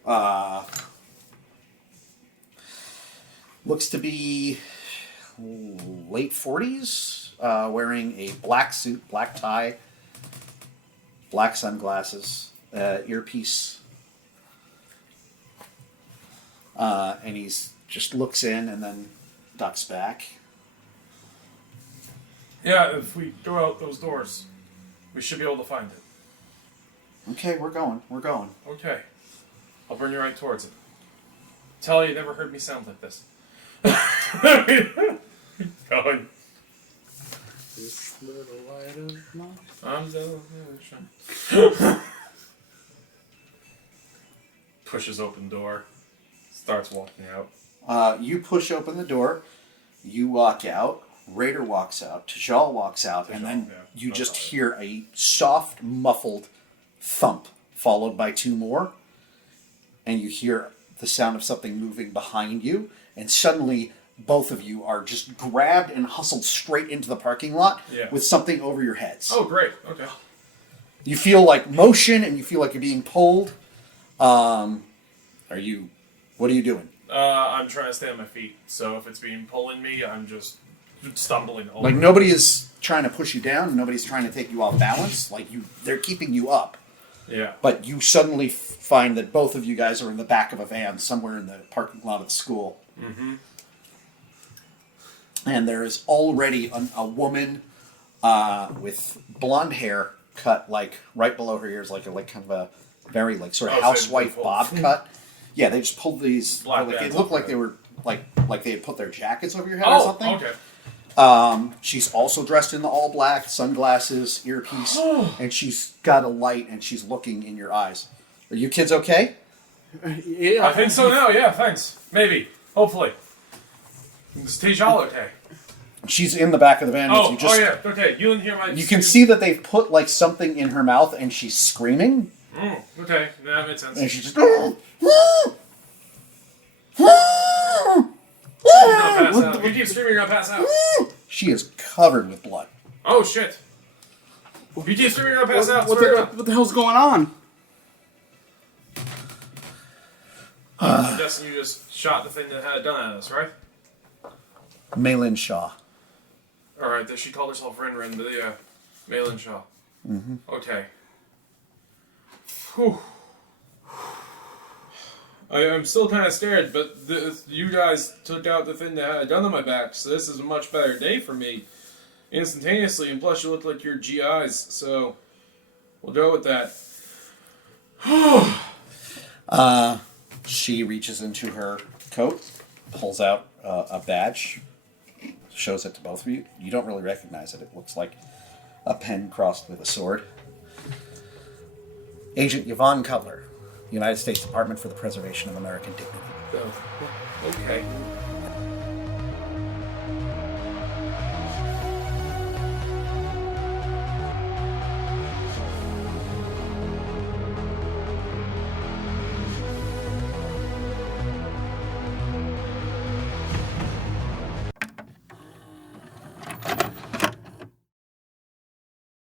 Yeah. Looks to be late 40s, wearing a black suit, black tie, black sunglasses, earpiece. And he's just looks in and then ducks back. Yeah, if we go out those doors, we should be able to find it. Okay, we're going. Okay. I'll bring you right towards it. Tell you never heard me sound like this. Going. This little light of mine. I'm the pushes open door. Starts walking out. You push open the door. You walk out. Rader walks out. Tajal walks out. And then you just hear a soft, muffled thump, followed by two more. And you hear the sound of something moving behind you. And suddenly, both of you are just grabbed and hustled straight into the parking lot with something over your heads. Oh, great. Okay. You feel like motion, and you feel like you're being pulled. What are you doing? I'm trying to stay on my feet. So if it's pulling me, I'm just stumbling over. Like, nobody is trying to push you down. Nobody's trying to take you off balance. Like, they're keeping you up. Yeah. But you suddenly find that both of you guys are in the back of a van somewhere in the parking lot of the school. Mm-hmm. and there is already a woman with blonde hair cut like right below her ears, like kind of a very like sort of housewife bob cut. Yeah, they just pulled these. It looked like they were like they had put their jackets over your head or something. Okay. She's also dressed in the all black, sunglasses, earpiece, and she's got a light and she's looking in your eyes. Are you kids okay? Yeah. I think so now, yeah, thanks. Maybe. Hopefully. Is Tejal okay? She's in the back of the van. Oh, yeah, okay. You didn't hear my... You can see that they've put like something in her mouth and she's screaming. Okay, that makes sense. And she's just... If you keep screaming, you're gonna pass out. She is covered with blood. Oh, shit. If you keep screaming, you're gonna pass out. What the hell's going on? I'm guessing you just shot the thing that had it done at us, right? Maitland Shaw. Alright, she called herself Ren, but yeah. Maitland Shaw. Mm-hmm. Okay. Whew. I'm still kind of scared, but you guys took out the thing that had a gun on my back, so this is a much better day for me. Instantaneously, and plus you look like your GIs, so we'll go with that. She reaches into her coat, pulls out a badge, shows it to both of you. You don't really recognize it. It looks like a pen crossed with a sword. Agent Yvonne Cutler, United States Department for the Preservation of American Dignity. Okay.